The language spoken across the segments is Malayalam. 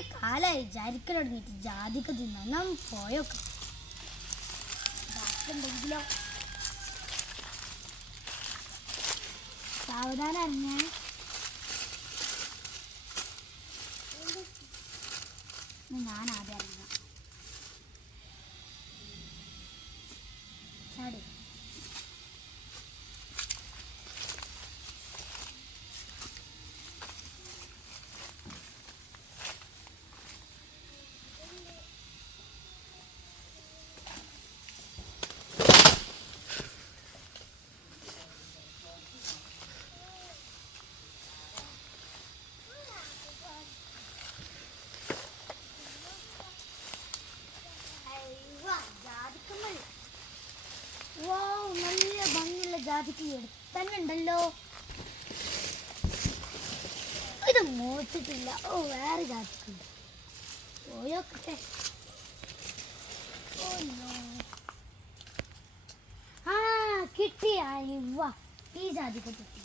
കാലായി. വിചാരിക്കലൊടങ്ങിട്ട് ജാതിക്ക് തിന്നാൻ നാം പോയൊക്കെ. അറിഞ്ഞേ ഞാൻ ആദ്യം അറിയാം ഭംഗിയുള്ള ജാതിക്ക് തന്നെ ഉണ്ടല്ലോ ഇത് മൂത്തിട്ടില്ല. ഓ വേറെ ജാതിക്കുണ്ട് പോയോക്കെ. ആ കിട്ടി ഈ ജാതിക്ക് കിട്ടി.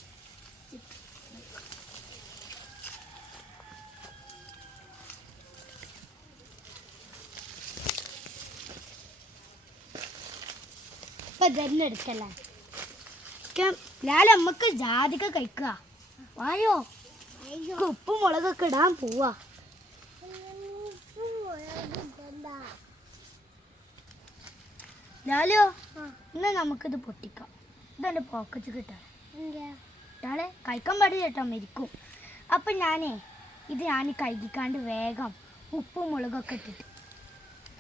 ഇപ്പൊ എടുക്കല്ലേ? ലാല അമ്മയ്ക്ക് ജാതിക കഴിക്കുക. വായോ? ഉപ്പും മുളകൊക്കെ ഇടാൻ പോവാ. ലാലോ എന്നാ നമുക്കിത് പൊട്ടിക്കാം. ഇതെന്റെ പോക്കറ്റ് കിട്ടാം. ലാളെ കഴിക്കാൻ പാടില്ല കേട്ടോ മരിക്കും അപ്പം ഞാനേ ഇത് ഞാൻ കഴുകിക്കാണ്ട് വേഗം ഉപ്പും മുളകൊക്കെ ഇട്ടിട്ട്.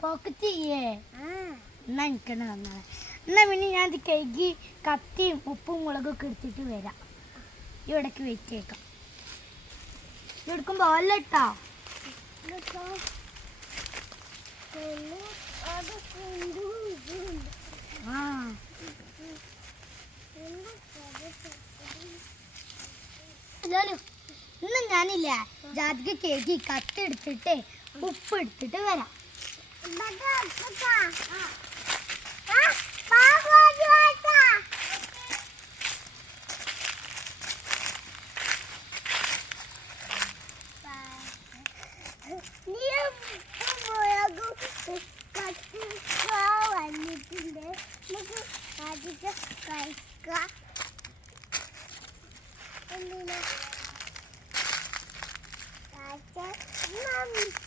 പോക്കറ്റ് ചെയ്യേ. എന്നാ എനിക്കെന്നെ തന്നാളെ. എന്നാ പിന്നെ ഞാൻ ഇത് കഴുകി കത്തിയും ഉപ്പും മുളകൊക്കെ എടുത്തിട്ട് വരാം. ഇവിടേക്ക് വെയിറ്റ് എടുക്കുമ്പോൾ അല്ല ആ. ഹലോ ഇന്ന് ഞാനില്ല ജാതിക്ക് കേക്ക് കത്തി എടുത്തിട്ട് ഉപ്പ് എടുത്തിട്ട് വരാം.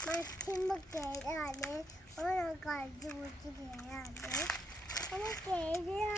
മറ്റുമ്പോ കേടാണ് ഓരോ കളിച്ച് കുറിച്ച് കേടാണ് ഒന്ന് കേടാ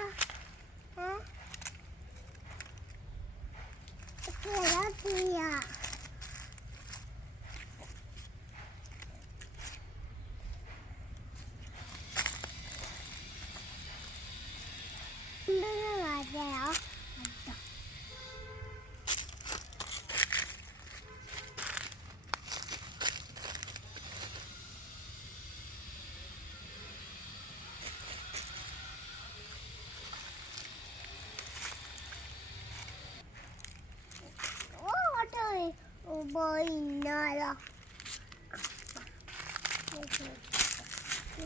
Thank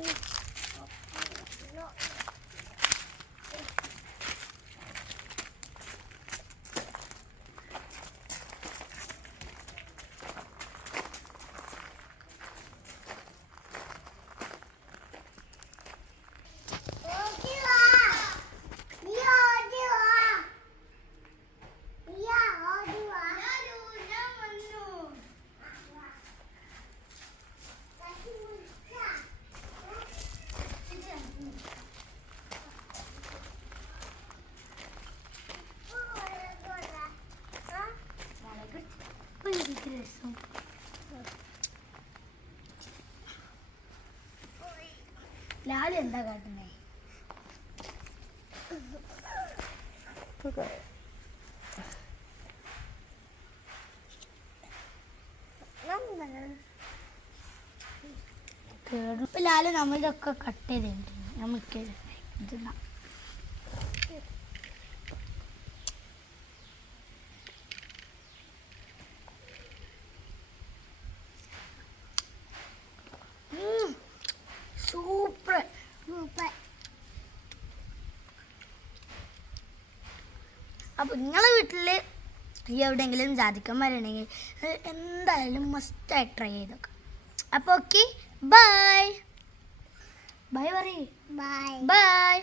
you. ലാൽ എന്താ കാട്ടുന്നേ? കേടും ഇപ്പൊ ലാൽ നമ്മളിതൊക്കെ കട്ട് ചെയ്തിട്ടുണ്ട്. നമുക്ക് ഇതിന്നാ? അപ്പൊ നിങ്ങളെ വീട്ടിൽ ഈ എവിടെയെങ്കിലും ജാതിക്കന്മാരുണ്ടെങ്കിൽ എന്തായാലും മസ്റ്റായി ട്രൈ ചെയ്തൊക്കെ. അപ്പോൾ ഓക്കെ ബൈ ബൈ പറയേ ബൈ ബൈ